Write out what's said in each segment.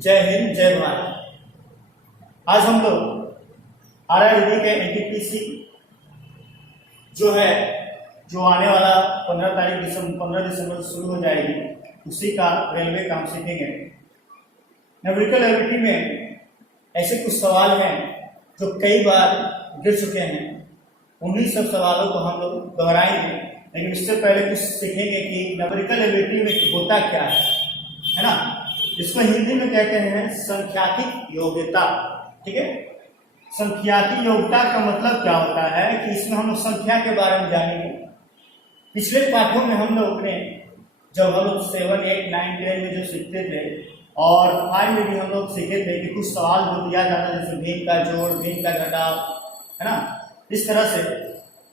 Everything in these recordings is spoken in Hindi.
जय हिंद, जय भारत। आज हम लोग आरआरबी के एनटीपीसी जो आने वाला 15 दिसंबर से शुरू हो जाएगी, उसी का रेलवे काम सीखेंगे। न्यूमेरिकल एबिलिटी में ऐसे कुछ सवाल हैं जो कई बार गिर चुके हैं। उन्हीं सब सवालों को हम लोग दोहराएंगे, लेकिन इससे पहले कुछ सीखेंगे कि न्यूमेरिकल एबिलिटी में होता क्या है ना। इसको हिंदी में कहते हैं संख्यात्मक योग्यता। ठीक है, संख्यात्मक योग्यता का मतलब क्या होता है कि इसमें हम लोग संख्या के बारे में जानेंगे। पिछले पाठों में हम लोग ने जब हम लोग 7, 8, 9, 10 में जो सीखते थे और 5 में भी हम लोग सीखे थे कि कुछ सवाल जो दिया जाता है, जैसे भिन्न का जोड़, भिन्न का घटाव, है ना, इस तरह से।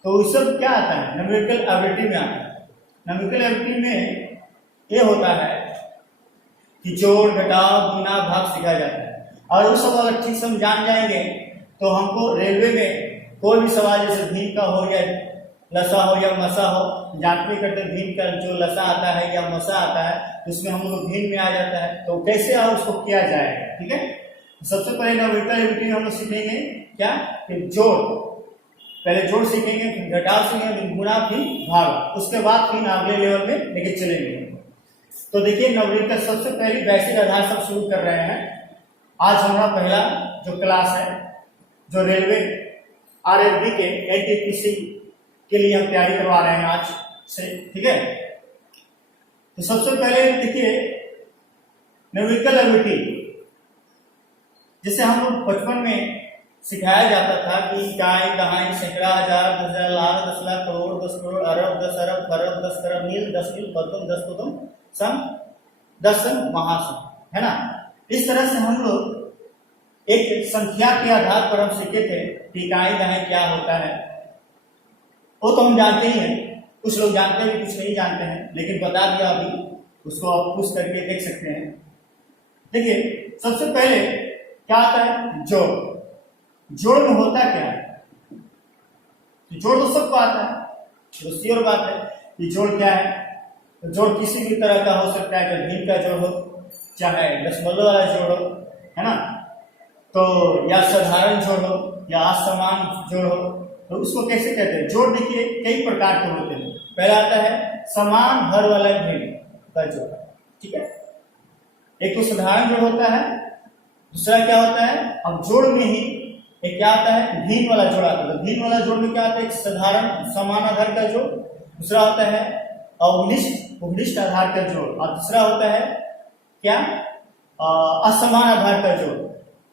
तो ये सब क्या आता है, न्यूमेरिकल एबिलिटी में आता है। न्यूमेरिकल एबिलिटी में ये होता है कि जोड़, घटाव, गुणा, भाग सिखाया जाता है। और वो सवाल ठीक से हम जान जाएंगे तो हमको रेलवे में कोई भी सवाल जैसे भिन्न का हो या लसा हो या मसा हो, जांचने करते भिन्न का जो लसा आता है या मसा आता है तो उसमें हम लोग भिन्न में आ जाता है, तो कैसे उसको किया जाएगा। ठीक है, सबसे पहले न्यूमेरिकल एबिलिटी में हम लोग सीखेंगे क्या कि जोड़, पहले जोड़ सीखेंगे, फिर घटाव सीखेंगे, गुणा, फिर भाग, उसके बाद फिर अगले लेवल में लेके चलेंगे। तो देखिए, न्यूमेरिकल सबसे पहले बेसिक आधार सब शुरू कर रहे हैं। आज हमारा पहला जो क्लास है, जो रेलवे आरआरबी के एनटीपीसी के लिए हम तैयारी करवा रहे हैं आज से। ठीक है, तो सबसे पहले देखिए न्यूमेरिकल एबिलिटी, जैसे हम लोग बचपन में सिखाया जाता था कि इकाई, दहाई, सैकड़ा, हजार, 10,000, लाख, 10 लाख, करोड़, 10 करोड़, अरब, 10 अरब, खरब, 10 खरब, मील, 10 मील, पदम, 10 पदम, सम, 10 सम, महासम, है ना। इस तरह से हम लोग एक संख्या के आधार पर हम सीखे थे कि इकाई, दहाई क्या होता है। वो तो हम जानते ही हैं, कुछ लोग जानते हैं, कुछ नहीं जानते हैं, लेकिन बता दिया अभी, उसको आप पूछ करके देख सकते हैं। देखिए, सबसे पहले क्या आता है, जोड़। जोड़ में होता क्या है, जोड़ तो सबको आता है, तो श्योर बात है कि जोड़ क्या है। तो जोड़ किसी भी तरह का हो सकता है, चाहे भिन्न का जोड़ हो, चाहे दशमलव वाला जोड़ हो, है ना, तो या साधारण जोड़ हो या असमान जोड़ हो, तो उसको कैसे कहते हैं। जोड़ देखिए कई प्रकार के होते हैं। पहला आता है समान हर वाला भिन्न का जोड़। ठीक है, एक तो साधारण जोड़ होता है, दूसरा क्या होता है, अब जोड़ में ही एक क्या आता है, भिन्न वाला जोड़ आता है। भिन्न वाला जोड़ में क्या आता है, एक साधारण समान आधार का जोड़, दूसरा होता है अवनिष्ठ आधार का जोड़, और तीसरा होता है क्या, असमान आधार का जोड़,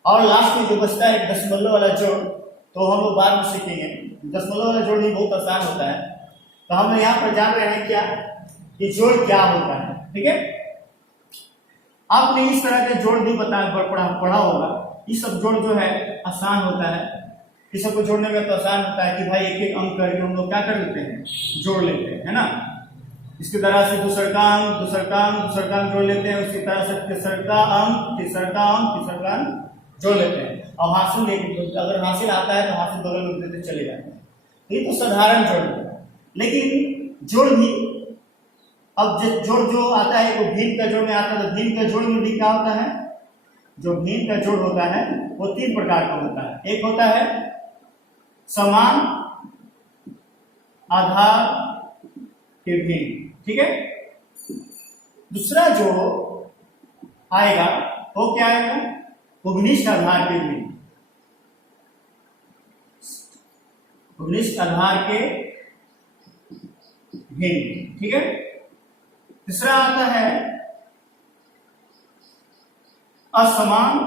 और लास्ट में जो बचता है दशमलव वाला जोड़, तो हम लोग बाद में सीखेंगे। दशमलव वाला जोड़ भी बहुत आसान होता है। तो हम यहाँ पर जान रहे हैं क्या कि जोड़ क्या होता है। ठीक है, आपने इस तरह के जोड़ भी पढ़ा होगा। ये सब जोड़ जो है आसान होता है, इस सबको जोड़ने में तो आसान होता है कि भाई एक एक अंक करके हम लोग क्या कर लेते हैं, जोड़ लेते हैं, है ना। इसकी तरह से दूसर का अंक जोड़ लेते हैं, उसी तरह से तीसर का अंक जोड़ लेते हैं। और हासिल अगर हासिल आता है तो हासिल बगल में देते चले जाते हैं। ये तो साधारण जोड़ है। लेकिन जोड़ भी, अब जोड़ जो आता है वो भिन्न का जोड़ में आता है। तो भिन्न का जोड़ में भी क्या होता है, जो भिन्न का जोड़ होता है वो 3 प्रकार का होता है। एक होता है समान आधार के भिन्न। ठीक है, दूसरा जो आएगा वो क्या आएगा, उपनिष्ठ आधार के भिन्न। उपनिष्ठ आधार के भिन्न। ठीक है, तीसरा आता है असमान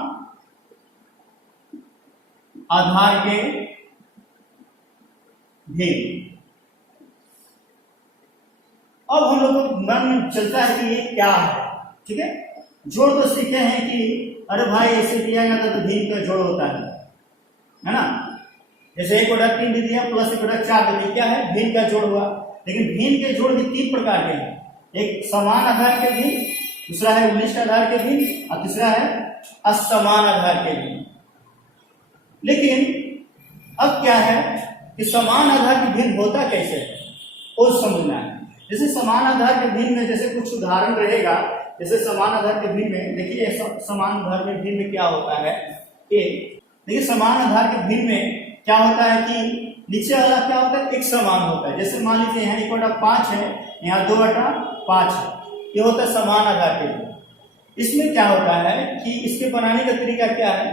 आधार के भिन्न। अब हम लोग को मन में चलता है कि ये क्या है। ठीक है, जोड़ तो सीखे हैं कि अरे भाई ऐसे दिया गया था तो भिन्न का जोड़ होता है ना। जैसे 1/3 दे दिया प्लस 1/4 दे दिया, क्या है, भिन्न का जोड़ हुआ। लेकिन भिन्न के जोड़ भी 3 प्रकार के हैं। एक समान आधार के भिन्न, दूसरा है उपनिष्ठ आधार के भिन्न, और तीसरा है असमान आधार के भिन्न। लेकिन अब क्या है कि समान आधार के भिन्न होता कैसे है वो समझना है। जैसे समान आधार के भिन्न में जैसे कुछ उदाहरण रहेगा जैसे समान आधार के भिन्न में देखिए समान आधार के भिन्न में क्या होता है कि देखिए समान आधार के भिन्न में क्या होता है कि नीचे वाला क्या होता है एक समान होता है। जैसे मान लीजिए यहाँ 1/5 है, यहाँ 2/5 है, ये होता है समान आधार के भिन्न। इसमें क्या होता है कि इसके बनाने का तरीका क्या है,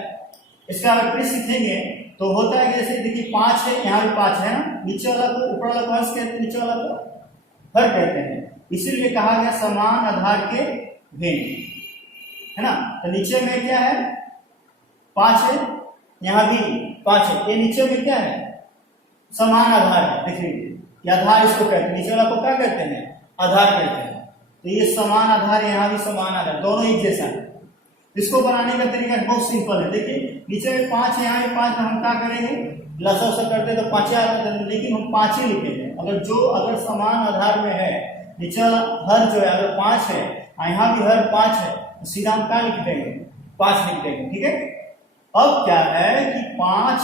इसका अगर ट्रिक सीखेंगे तो होता है कि जैसे देखिए 5 है, यहाँ भी 5 है ना, नीचे वाला को ऊपर वाला को हर्ष कहते हैं, नीचे वाला को हर कहते हैं, इसीलिए कहा गया समान आधार के भिन्न, है ना। तो नीचे में क्या है 5 है, यहाँ भी 5 है, ये नीचे में क्या है समान आधार है। देखिए ये आधार इसको कहते हैं, नीचे वाला को क्या कहते हैं आधार कहते हैं। तो ये समान आधार, यहाँ भी समान आधार, दोनों एक जैसा है। इसको बनाने का तरीका बहुत सिंपल है। देखिए नीचे में 5 है, यहाँ में 5 है, हम क्या करेंगे लसा उसा करते तो 5 आ जाता है, लेकिन हम 5 ही लिखेंगे। अगर समान आधार में है, नीचे वाला हर जो है अगर 5 है, यहाँ भी हर 5 है, तो सीधा हम क्या लिख देंगे 5 लिख देंगे, ठीक है। अब क्या है कि 5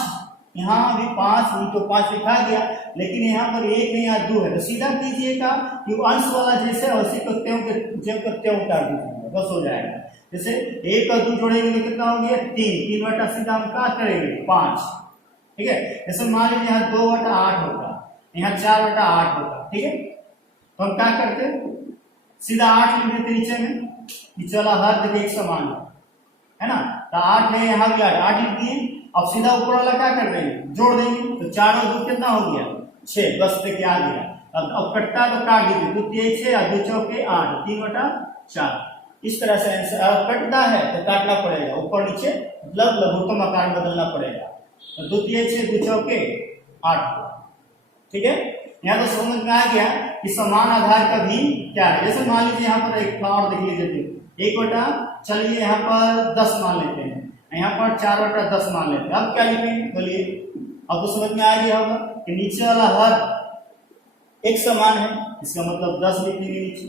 यहाँ भी 5 तो 5 लिखा गया, लेकिन यहाँ पर 1 है, यहाँ 2 है, तो सीधा कीजिएगा कि अंश वाला जैसे उसी कत्यों के जब कत्यों उतार दीजिएगा, बस हो जाएगा। जैसे 1 और 2 जोड़ेंगे तो कितना हो गया 3 बटा सीधा हम क्या करेंगे 5, ठीक है। जैसे मान लीजिए यहाँ 2/8 होगा, यहाँ 4/8 होगा, ठीक है। तो हम क्या करते सीधा 8 लिख देते नीचे में, नीचे वाला हर देखिए एक समान है ना, तो 8 है, यहाँ भी 8 लिख दिए। अब सीधा ऊपर वाला क्या कर देंगे जोड़ देंगे, तो 4 और 2 कितना हो गया 6, बस देखिए आ गया। अब कटता तो काट दीजिए, 2 3 6 और 2 4 8, 3/4। इस तरह से आंसर कटता है तो काटना पड़ेगा ऊपर नीचे, मतलब लघुत्तम आकार में बदलना पड़ेगा। तो 2 3 6 2 4 8, ठीक है। यहाँ तो समझ में आ गया कि समान आधार का भी क्या है। जैसे मान लीजिए यहाँ पर एक और देख लीजिए, 1 चलिए यहाँ पर 10 मान लेते हैं, यहाँ पर 4/10 मान लेते हैं। अब क्या लिखेंगे बोलिए, अब तो समझ में आ गया होगा कि नीचे वाला हर एक समान है, इसका मतलब 10 लिखेंगे नीचे।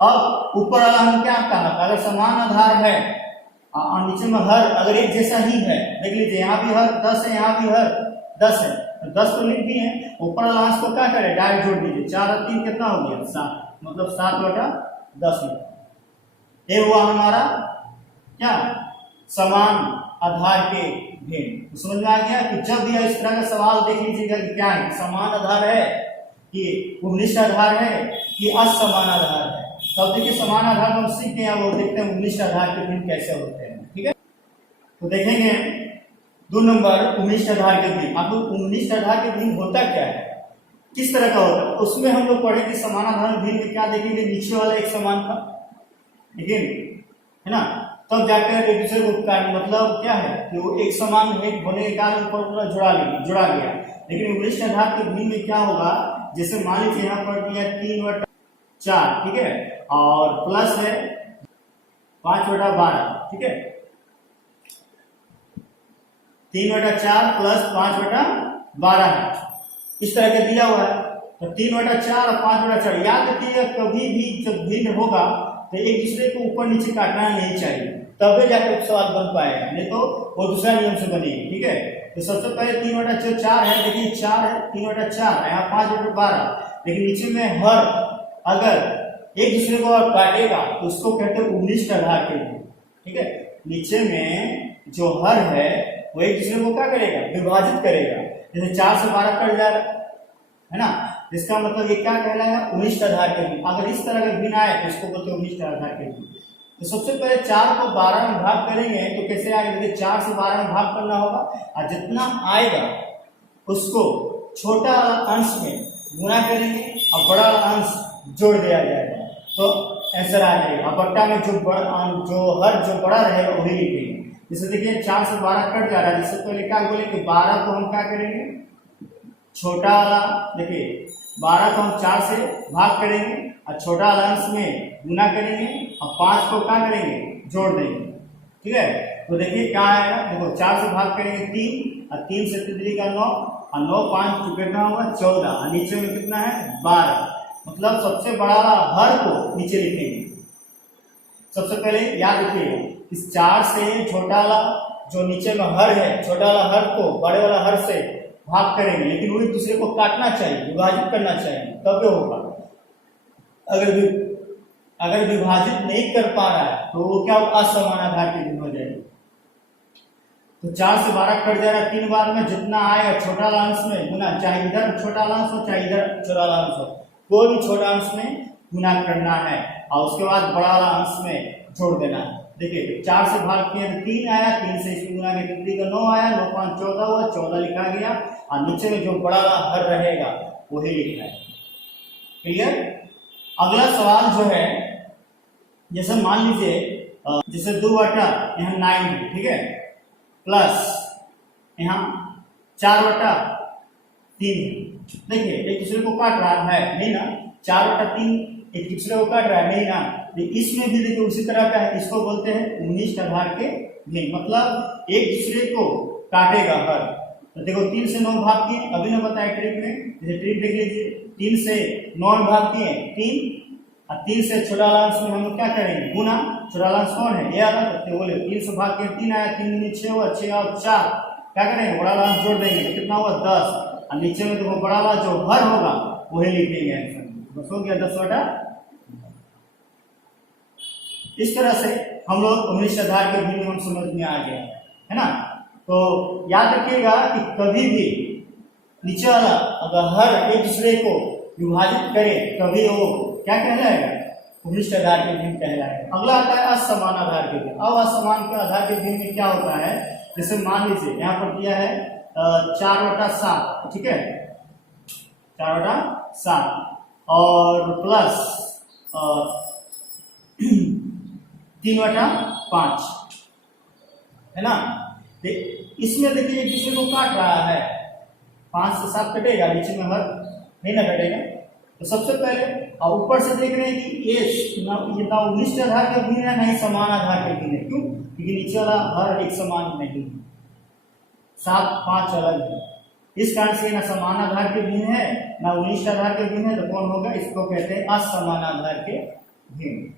अब ऊपर वाला हम क्या कहा, अगर समान आधार है और नीचे में हर अगर एक जैसा ही है, देख लीजिए यहाँ भी हर 10 है, यहाँ भी हर 10 है, तो 10 तो लिख दिए। ऊपर वाला अंश को क्या करें डायरेक्ट जोड़ दीजिए, 4 और 3 कितना हो गया 7, मतलब 7/10। ये हुआ हमारा क्या समान आधार के भिन्न। तो समझ में आ गया कि जब भी इस तरह का सवाल देख लीजिएगा कि क्या है समान आधार है कि उपनिष्ठ आधार है कि असमान आधार है, तब देखिए समान आधार हम सीखते हैं, वो देखते हैं उपनिष्ठ आधार के भिन्न कैसे होते हैं, ठीक है। तो देखेंगे 2 नंबर उपनिष्ठ आधार के भिन्न। आपको उपनिष्ठ आधार के भिन्न होता क्या है, किस तरह का होता है, उसमें हम लोग पढ़ेंगे समान आधार भिन्न में क्या देखेंगे, नीचे वाला एक समान था, लेकिन है ना, तब जाकर एक दूसरे को मतलब क्या है कि वो एक समान होने के कारण ऊपर जुड़ा गया। लेकिन उपनिष्ठ आधार के भिन्न में क्या होगा, जैसे मान लीजिए यहाँ पर दिया 3/4, ठीक है, और प्लस है 5/12, ठीक है, 3/4 प्लस 5/12 है, इस तरह का दिया हुआ है। तो 3/4 और 5/4 याद रखिएगा, कभी भी जब भिन्न होगा तो एक दूसरे को ऊपर नीचे काटना नहीं चाहिए, तब जाकर सवाल बन पाएगा, नहीं तो वो दूसरा नियम से बनेगी, ठीक है। तो सबसे पहले 3/4 है, देखिए 4 है, 3/4 यहाँ 5/12, लेकिन नीचे में हर अगर एक दूसरे को काटेगा तो उसको कहते हैं उपनिष्ठ आधार के भिन्न, ठीक है। नीचे में जो हर है वो एक दूसरे को क्या करेगा विभाजित करेगा, जैसे 4 से 12 कट जाएगा, है ना, जिसका मतलब ये क्या कहलाएगा उपनिष्ठ आधार के भिन्न। अगर इस तरह का भिन्न आए तो इसको बोलते हैं उपनिष्ठ आधार के भिन्न। तो सबसे पहले 4 को 12 में भाग करेंगे तो कैसे आएगा, देखिए 4 से 12 में भाग करना होगा और जितना आएगा उसको छोटा वाला अंश में गुणा करेंगे और बड़ा वाला अंश जोड़ दिया जाएगा, तो आंसर आ जाएगा। और बट्टा में जो हर जो बड़ा रहेगा वही लिखेंगे। जैसे देखिए 4 से 12 कट जा रहा है, जिससे पहले क्या बोले कि 12 को हम क्या करेंगे छोटा वाला, देखिए 12 को हम 4 से भाग करेंगे और छोटा वाला अंश में गुना करेंगे और 5 को क्या करेंगे जोड़ देंगे, ठीक है। तो देखिए क्या आएगा, देखो 4 से भाग करेंगे 3 और 3 से 3 का 9 और 9 5 कितना होगा 14 और नीचे में कितना है 12, मतलब सबसे बड़ा हर को नीचे लिखेंगे। सबसे पहले याद रखिए इस 4 से छोटा वाला जो नीचे में हर है, छोटा वाला हर को बड़े वाला हर से भाग करेंगे, लेकिन वो एक दूसरे को काटना चाहिए, विभाजित करना चाहिए, तब ये होगा। अगर अगर विभाजित नहीं कर पा रहा है तो वो क्या असमान आधार के भिन्न हो जाएगी। तो 4 से 12 कट जाएगा 3 बार में, जितना आएगा छोटा वाला अंश में गुना, चाहे इधर छोटा वाला अंश हो चाहे इधर छोटा वाला अंश हो, कोई भी छोटा अंश में गुना करना है और उसके बाद बड़ा वाला अंश में जोड़ देना है। देखिए 4 से भाग किया तो 3 आया, 3 से इसमें गुना किया 3 का 9 आया, 9 5 14 हुआ, 14 लिखा गया और नीचे में जो बड़ा वाला हर रहेगा वही लिखना है। क्लियर। अगला सवाल जो है, जैसे मान लीजिए जैसे 2 बटा यहाँ 9 है, ठीक है, प्लस यहाँ 4 बटा 3। देखिए एक दूसरे को काट रहा है नहीं ना, 4 बटा 3 एक दूसरे को काट रहा है नहीं ना। इसमें भी देखिए उसी तरह का है, इसको बोलते हैं 19 आधार के भिन्न, मतलब एक दूसरे को काटेगा हर। तो देखो 3 से 9 भाग किए, अभी ने बताया ट्रिक में, जैसे ट्रिक देख लीजिए, 3 से 9 भाग किए 3 और 3 से छोटा वाला अंश में हम लोग क्या करेंगे गुना, छोटा वाला अंश कौन है ये वाला, तो बोले 3 से भाग किए 3 आया, 3 दूनी 6 हुआ, 6 और 4 क्या करेंगे बड़ा वाला अंश जोड़ देंगे तो कितना हुआ 10 और नीचे में देखो बड़ा वाला जो हर होगा वही लिखेंगे आंसर, बस हो गया 10 बटा। इस तरह से हम लोग 19 आधार के भिन्न हम समझ में आ गया है ना। तो याद रखिएगा कि कभी भी नीचे वाला अगर हर एक दूसरे को विभाजित करे तभी वो क्या कहलाएगा 19 आधार के भिन्न कहलाएगा। अगला आता है असमान आधार के भिन्न। अब असमान के आधार के भिन्न में क्या होता है, जैसे मान लीजिए यहाँ पर दिया है 4 बटा 7, ठीक है, 4 बटा 7 और प्लस 3 बटा 5 है ना। इसमें देखिए एक दूसरे को काट रहा है, 5 से 7 कटेगा, नीचे में हर नहीं ना कटेगा। तो सबसे पहले और ऊपर से देख रहे हैं कि ये ना 19 आधार के भिन्न है नहीं समान आधार के भिन्न है, क्यों, क्योंकि नीचे वाला हर एक समान नहीं है, 7 5 अलग है, इस कारण से ना समान आधार के भिन्न है ना 19 आधार के भिन्न है, तो कौन होगा, इसको कहते हैं असमान आधार के भिन्न।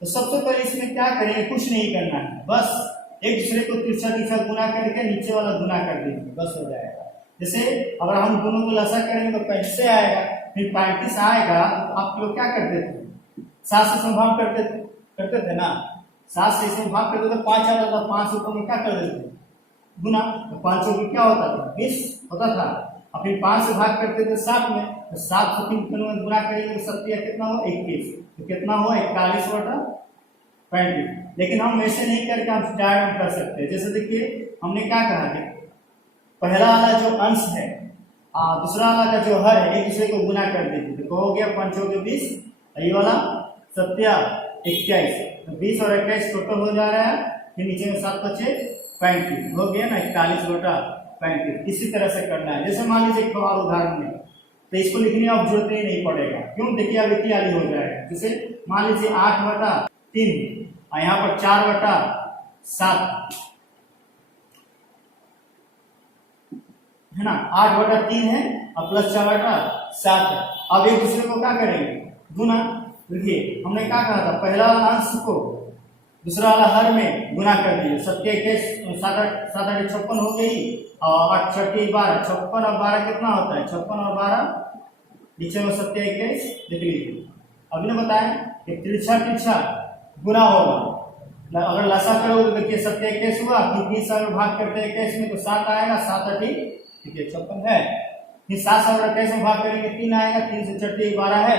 तो सबसे पहले इसमें क्या करेंगे, कुछ नहीं करना है, बस एक दूसरे को तिरछा गुना करके नीचे वाला गुना कर देंगे, बस हो जाएगा। जैसे अगर हम दोनों को लसा करेंगे तो 35 से आएगा, फिर 35 आएगा तो आप लोग क्या करते थे, 7 से इसमें भाग करते थे ना, 7 से इसमें भाग करते थे, 5 आता था, 5 ऊपर में क्या कर देते गुना, तो 5 की क्या होता था 20 होता था, और फिर 5 से भाग करते थे 7 में, तो 7 से 3 में गुना करेंगे तो 7 कितना हुआ 21, तो कितना हुआ 41 बटा 35। लेकिन हम ऐसे नहीं करके हम डायरेक्ट कर सकते हैं। जैसे देखिए हमने क्या कहा कि पहला वाला जो अंश है दूसरा वाला का जो हर है एक दूसरे को गुना कर देते, तो हो गया 5 के 20, ये वाला 7 21, तो 20 और 21 टोटल हो जा रहा है, फिर नीचे में 7 बचे 35, हो गया ना 41 बटा 35। इसी तरह से करना है। जैसे मान लीजिए एक और उदाहरण में, तो इसको लिखने अब जरूरत ही नहीं पड़ेगा, क्यों, देखिए अब इत्यादि हो जाएगा। जैसे मान लीजिए 8 बटा 3 और यहाँ पर 4 बटा 7 है ना, 8 बटा 3 है और प्लस 4 बटा 7 है। अब एक दूसरे को क्या करेंगे गुना। देखिए हमने क्या कहा था, पहला वाला अंश को दूसरा वाला हर में गुना कर दिए, 7 21 7 8 56 हो गई और 8 6 12 56 और 12 कितना होता है 56 और 12 नीचे में 7 21 देख लीजिए। अभी ने बताया कि तिरछा गुना होगा, अगर लसा करोगे तो देखिए 7 21 हुआ, फिर 20 अगर भाग करते हैं 21 में तो 7 आएगा, 7 8 ठीक है 56 है, फिर 7 से 21 में भाग करेंगे 3 आएगा, 3 से 4 12 है।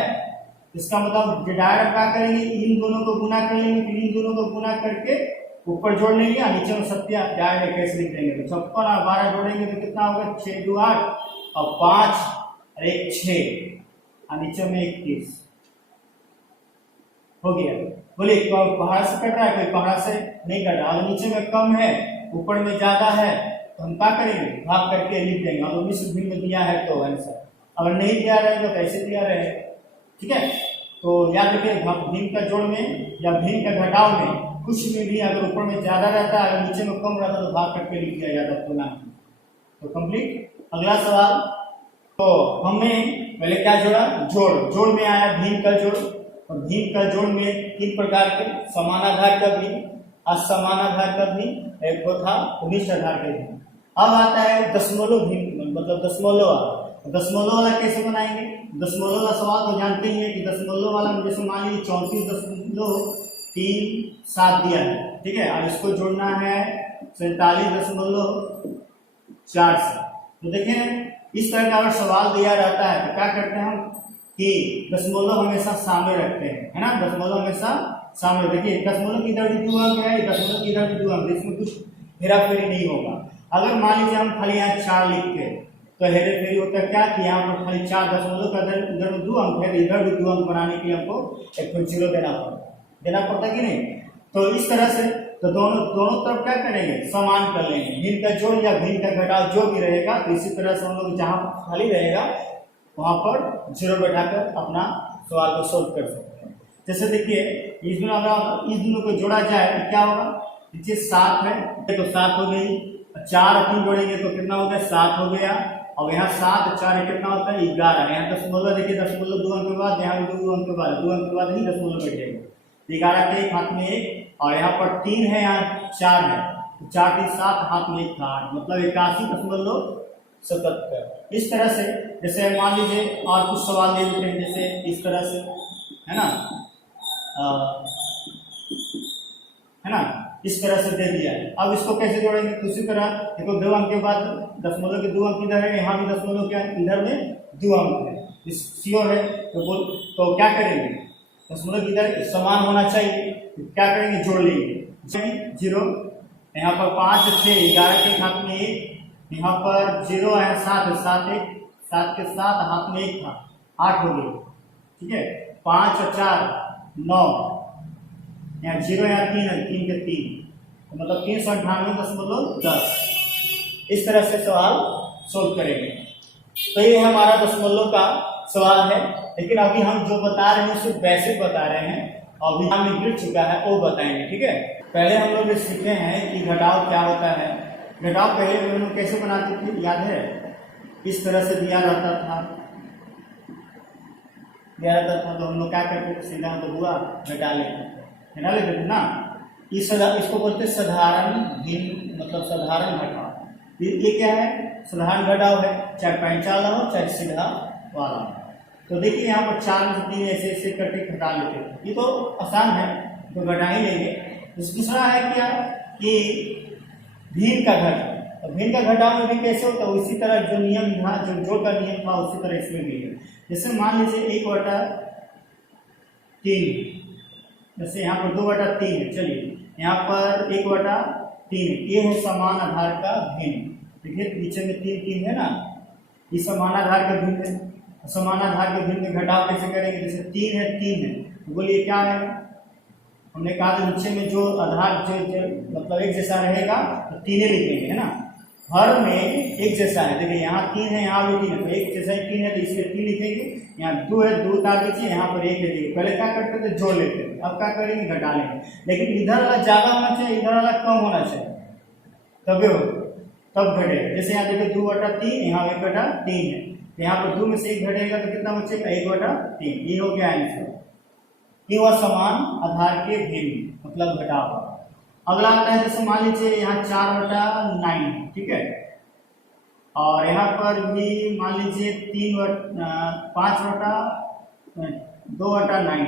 इसका मतलब डायरेक्ट क्या करेंगे, इन दोनों को गुना कर लेंगे, फिर इन दोनों को गुना करके ऊपर जोड़ लेंगे और नीचे में 7 डायरेक्ट 21 लिख देंगे, तो 56 और 12 जोड़ेंगे तो कितना होगा 6 2 8 और 5 और 1 6 और नीचे में 21 हो गया। बोलिए पहाड़ से कट रहा है, कोई पहाड़ से नहीं कट रहा, अगर नीचे में कम है ऊपर में ज्यादा है तो हम क्या करेंगे भाग करके लिख देंगे, अगर 19 भिन्न में दिया है तो आंसर, अगर नहीं दिया रहेगा तो कैसे दिया रहे, ठीक है। तो याद रखिए भिन्न का जोड़ में या भिन्न का घटाव में कुछ में भी अगर ऊपर में ज्यादा रहता है, अगर नीचे में कम रहता है तो भाग करके लिख दिया जाता है तुलना। तो कंप्लीट। अगला सवाल, तो हमने पहले क्या जोड़ा, जोड़ में आया भिन्न का जोड़, और भिन्न का जोड़ में 3 प्रकार के, समानाधार का भिन्न, असमानाधार का भिन्न, एक वो था 19 आधार के भिन्न। अब आता है दशमलव भिन्न, मतलब दशमलव दशमलव वाला कैसे बनाएंगे? दशमलव वाला सवाल तो जानते ही है कि दशमलव वाला में जैसे मान लीजिए 34.37 दिया है, ठीक है, और इसको जोड़ना है 47.4 से। तो देखें इस तरह का अगर सवाल दिया रहता है तो क्या करते हैं हम कि दशमलव हमेशा सामने रखते हैं, है ना, दशमलव हमेशा सामने। देखिए दशमलव की इधर भी 2 अंक है, दशमलव की इधर भी 2 अंक, इसमें कुछ हेरा फेरी नहीं होगा। अगर मान लीजिए हम खाली यहाँ 4 लिखते तो हेरा फेरी होता है क्या कि यहाँ पर खाली 4 दशमलव का इधर 2 अंक है, इधर भी 2 अंक बनाने के लिए हमको एक 0 देना पड़ता कि नहीं। तो इस तरह से तो दोनों तरफ क्या करेंगे, समान कर लेंगे, भिन्न का जोड़ या भिन्न का घटाव जो भी रहेगा। तो इसी तरह से हम लोग जहाँ खाली रहेगा वहां पर 0 बैठाकर अपना सवाल को सोल्व कर सकते हैं। जैसे देखिए इस दोनों को जोड़ा जाए तो क्या होगा, नीचे 7 है तो 7 हो गई, 4 और 3 जोड़ेंगे तो कितना हो गया, 7 हो गया। अब यहाँ 7 4 कितना होता है 11। यहाँ दशमलव देखिए, दशमलव 2 अंक के बाद, यहाँ भी 2 अंक के बाद, 2 अंक के बाद ही दशमलव बैठेगा। 11 के एक हाथ में 1, और यहाँ पर 3 है, यहाँ 4 है, 4 3 7, हाथ में 1 था 8, मतलब 81.77। इस तरह से जैसे मान लीजिए और कुछ सवाल दे देते हैं, जैसे इस तरह से, है ना, इस तरह से दे दिया है। अब इसको कैसे जोड़ेंगे, तो उसी तरह देखो 2 अंक के बाद दशमलव के 2 अंक इधर है, यहाँ भी दशमलव क्या है, इधर में 2 अंक है, इस श्योर है। तो क्या करेंगे, दशमलव इधर समान होना चाहिए, तो क्या करेंगे, जोड़ लेंगे 0। यहाँ पर 5 6 11 के हाथ में 1, यहाँ पर 0 है 7 7 के साथ हाथ में 1 था, 8 हो गए, ठीक है। 5 और 4 9, यहाँ 0 यहाँ 3 है, 3 के 3, तो मतलब 398.10। इस तरह से सवाल सोल्व करेंगे। तो ये हमारा दशमलव का सवाल है, लेकिन अभी हम जो बता रहे हैं सिर्फ बेसिक बता रहे हैं, अभी हमें गिर चुका है वो बताएंगे, ठीक है। पहले हम लोग सीखे हैं कि घटाव क्या होता है। घटाव पहले हम लोग कैसे बनाते थे, याद है, इस तरह से दिया रहता था तो हम लोग क्या करते थे, सीधा तो हुआ घटा लेते थे ना। इसको बोलते साधारण भिन्न, मतलब साधारण घटाव। ये क्या है, साधारण घटाव है, चाहे पैंचा वाला हो चाहे सीधा वाला हो। तो देखिए यहाँ पर 4 में से 3 ऐसे ऐसे करके घटा लेते हैं, ये तो आसान है, तो घटा ही लेंगे। दूसरा है क्या कि भिन्न का घटाव। तो भिन्न का घटाव में भी कैसे होता है, उसी तरह जो नियम था, जो जोड़ का नियम था, उसी तरह इसमें भी है। जैसे मान लीजिए 1/3, जैसे यहाँ पर 2/3 है, चलिए यहाँ पर 1/3 है, ये है समान आधार का भिन्न। देखिए नीचे में 3 3 है ना, ये समान आधार का भिन्न है। समान आधार के भिन्न में घटाव कैसे करेंगे, जैसे 3 है तो बोलिए क्या है, हमने कहा था नीचे में जो आधार जो मतलब एक जैसा रहेगा तो 3 लिखेंगे, है ना, हर में एक जैसा है। देखिए यहाँ 3 है, यहाँ भी 3 है, तो एक जैसा ही 3 है तो इसलिए 3 लिखेंगे। यहाँ 2 है, 2 उतार दीजिए, यहाँ पर 1 लिखेंगे। पहले क्या करते थे, जोड़ लेते थे, अब क्या करेंगे, घटा लेंगे। लेकिन इधर वाला ज्यादा होना चाहिए, इधर वाला कम होना चाहिए, तब घटेगा। जैसे यहाँ देखिए 2/3, यहाँ 1/3 है, तो यहाँ पर 2 में से 1 घटेगा तो कितना बचेगा, 1/3। ये हो गया आंसर, ये वह समान आधार के भिन्न मतलब घटाव। अगला आता है, जैसे मान लीजिए यहाँ 4/9, ठीक है, और यहाँ पर भी मान लीजिए 5/2/9।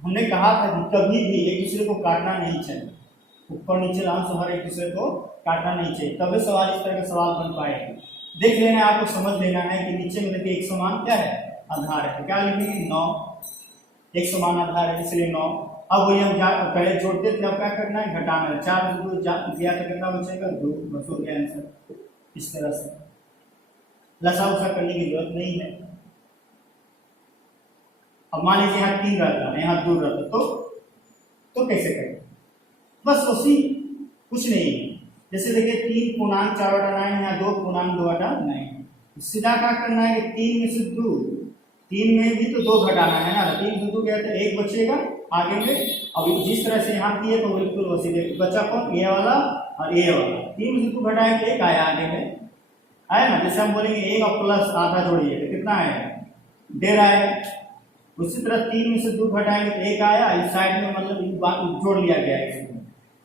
हमने कहा था कि कभी भी एक दूसरे को काटना नहीं चाहिए, ऊपर नीचे अंश हर एक दूसरे को काटना नहीं चाहिए, तभी सवाल इस तरह के सवाल बन पाएंगे। देख लेना, आपको समझ लेना है कि नीचे में देखिए एक समान क्या है, आधार है, तो क्या लिखेंगे 9, एक समान आधार है इसलिए 9। अब वही हम पहले जोड़ते थे, अब क्या करना है, घटाना है। 4 में 2 दिया तो कितना बचेगा, 2, बस हो गया आंसर। इस तरह से लसा उसा करने की जरूरत नहीं है। अब मान लीजिए यहाँ 3 रहता है, यहाँ 2 रहता, तो कैसे करें, बस उसी कुछ नहीं है। जैसे देखिए 3 पूर्णांक 4/9, यहाँ 2 पूर्णांक 2/9, सीधा क्या करना है, 3 में से 2, 3 में भी तो 2 घटाना है ना, 3 से 2 गया तो 1 बचेगा आगे में। अब जिस तरह से यहाँ किए तो बिल्कुल वैसे बचा कौन, ये वाला और ये वाला। 3 में से 2 घटाए तो 1 आया आगे में, आया ना। जैसे हम बोलेंगे 1 और प्लस आधा जोड़िए तो कितना आएगा, 1.5 आएगा। उसी तरह 3 में से 2 घटाएंगे तो 1 आया, इस साइड में मतलब जोड़ लिया गया है इसमें।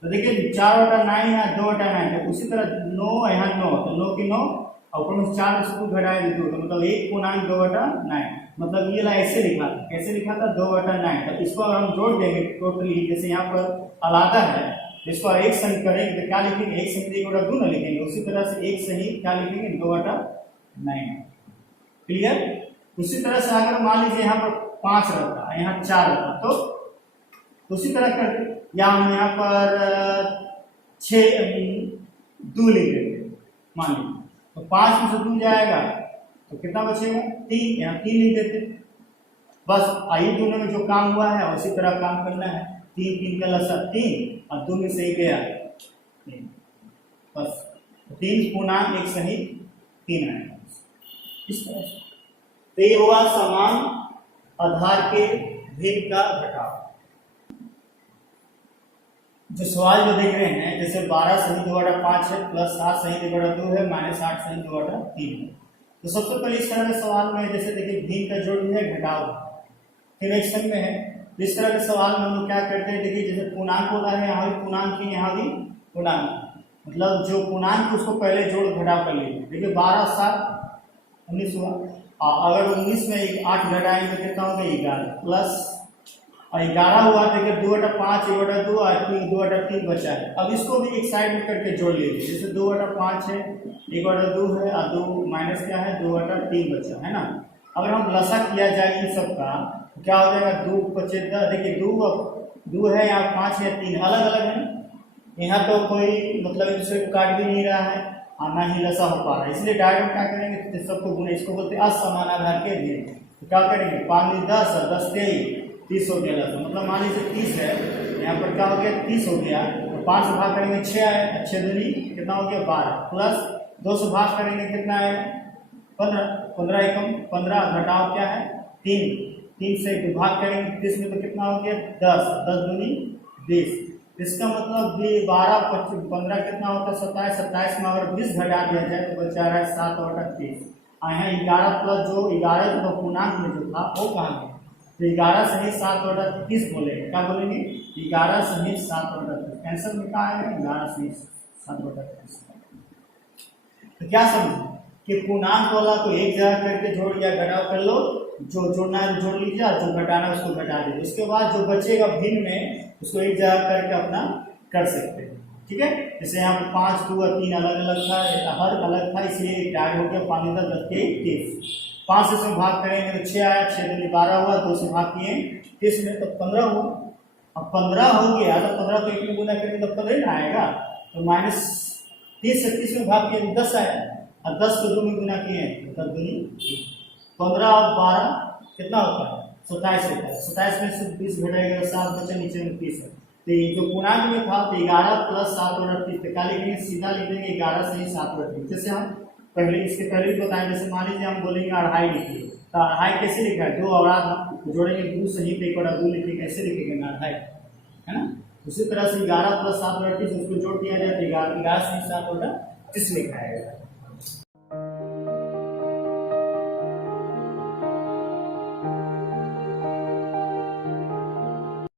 तो देखिए 4/9 है, 2/9 है, उसी तरह 9 यहाँ 9, तो 9 की 9 और ऊपर में 4 से 2 घटाएंगे 2, तो मतलब 1/2/9, मतलब ये ला ऐसे लिखा था, कैसे लिखा था 2/9। तो इसको अगर हम जोड़ देंगे टोटली, जैसे यहाँ पर अलादा है, इसको एक संग करेंगे तो क्या लिखेंगे, एक संग 1/2 न लिखेंगे, उसी तरह से एक सही क्या लिखेंगे 2/9। क्लियर। उसी तरह से अगर मान लीजिए यहाँ पर 5 रहता, यहाँ 4 रहता, तो उसी तरह करके या हम यहाँ पर 2 लिख देते मान लीजिए, तो 5 में से 2 जाएगा तो कितना बचेगा 3, यहाँ 3 लिख देते। बस आइए दोनों में जो काम हुआ है उसी तरह काम करना है। 3 3 का लसा 3 और 2 में से गया 3, बस 3 पूर्णांक 1 सही 3 आएगा इस तरह से। तो ये हुआ समान आधार के भिन्न का घटाव। जो सवाल जो देख रहे हैं, जैसे 12 सही 2/5 है, प्लस 7 सही 2/2 है, माइनस 8 सही 2/3 है। तो सबसे पहले इस तरह के सवाल में जैसे देखिए भिन्न का जोड़ भी है, घटाव फिर एक्शन में है। तो इस तरह के सवाल में हम लोग क्या करते हैं, देखिए जैसे पूर्णांक होता है, यहाँ भी पूर्णांक ही, यहाँ भी पूर्णांक, मतलब जो पूर्णांक उसको पहले जोड़ घटाव कर लीजिए। देखिए 12 7 19 हुआ, अगर 19 में 8 घटाएंगे तो कितना होगा 11, प्लस और 11 हुआ, देखिए 2/5 1/2 और 2/3 बचा है। अब इसको भी एक साइड में करके जोड़ लीजिए, जैसे 2/5 है 1/2 है और 2 माइनस क्या है 2/3 बचा है ना। अगर हम लसा किया जाए इन सब का तो क्या हो जाएगा 2 बचे 10, देखिए 2 है यहाँ 5 या 3 अलग अलग है, यहाँ तो कोई मतलब एक दूसरे को काट भी नहीं रहा है और ना ही लसा हो पा रहा है, इसलिए डायरेक्ट क्या करेंगे तो सबको गुणे, इसको बोलते हैं असमान आधार के भिन्न। तो क्या करेंगे 5 10 और 10 30 हो गया लसा, मतलब मान लीजिए 30 है, यहाँ पर क्या हो गया 30 हो गया, तो 5 से भाग करेंगे 6 आए, 6 दूनी कितना हो गया 12, प्लस 2 से भाग करेंगे कितना है 15, 15 एकम 15, घटाव क्या है 3 से विभाग करेंगे 30 में तो कितना हो गया 10, 10 दूनी 20। इसका मतलब 12 25 15 कितना होता है 27, 27 में अगर 20 घटा दिया जाए तो बचा रहा है 7/30। यहाँ 11 प्लस जो 11 जो पूर्णांक में जो था वो कहाँ गया, तो 11 सही 7/30 बोलेंगे, क्या बोलेंगे 11 सही 7/30, आंसर में क्या आएगा 11 सही 7/30। तो क्या समझे कि पूर्णांक वाला को एक जगह करके जोड़ या घटाव कर लो, जो जोड़ना है जोड़ लीजिए और जो घटाना है उसको घटा दीजिए, उसके बाद जो बचेगा भिन्न में उसको एक जगह करके अपना कर सकते हैं। ठीक है, जैसे यहाँ पर 5 2 और 3 अलग अलग था, हर अलग था, इसलिए ऐड हो गया 5 10 के 30। 5 से इसमें भाग करेंगे तो 6 आया, 6 दूनी 12 हुआ, 2 से भाग किए 30 में तो 15 हुआ। अब 15 हो गया तो 15 को 1 में गुना करेंगे तो 15 ना आएगा, तो माइनस 30 से 30 में भाग किए 10 आया, और 10 को 2 में गुना किए तो 10 दूनी 15 और 12 कितना होता है 27 होता है। 27 में से 20 घटाएगा 7 बचे, नीचे में 30 है। तो ये जो पूर्णांक में था तो 11 प्लस 7/30, क्या लिखेंगे सीधा लिख देंगे 11 सही 7/30। जैसे हम पहले इसके पहले भी बताएं, जैसे मान लीजिए हम बोलेंगे 2.5 लिखिए, तो 2.5 कैसे लिखा है 2 और आधा जोड़ेंगे 2 सही पे 1/2 लिखिए, कैसे लिखेंगे 2.5 है ना। उसी तरह से 11 प्लस 7/30 उसको जोड़ दिया जाए तो 11 सही 7/30 लिखा है।